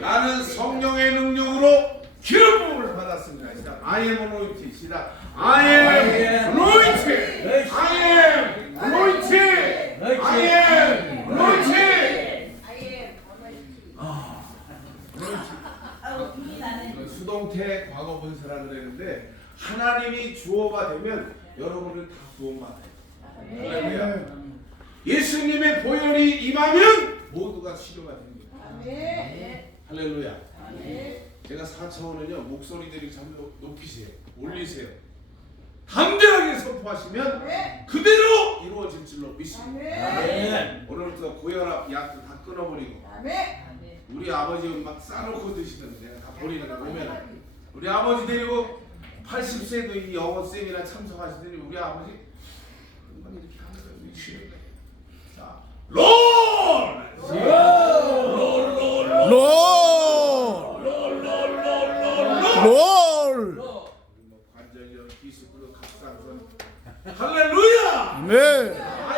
나는 성령의 능력으로 기름 부음을 받았습니다. 시작. I am anointed. 시작. I am anointed. I am anointed. I am anointed. 수동태 과거 분사라 그랬는데 하나님이 주어가 되면 여러분은 다 구원받아요. 할렐루야. 예수님의 보혈이 임하면 모두가 치료가 됩니다. 할렐루야. 제가 4차원은요 목소리들이 참 높- 높이세요. 올리세요. 담대하게 선포하시면 그대로 이루어질 줄로 믿습니다. 오늘부터 고혈압 약도 다 끊어버리고 우리 아버지는 막 싸놓고 드시던데 내가 다 버리는 거 보면 우리 아버지 데리고 80세도 이 영어 쌤이나 참석하시더니 우리 아버지 금방 이렇게 하는 거예요. 미치겠네. 자, 롤! 롤! 뭐 관절염, 기스부르, 갑상선 할렐루야! 네.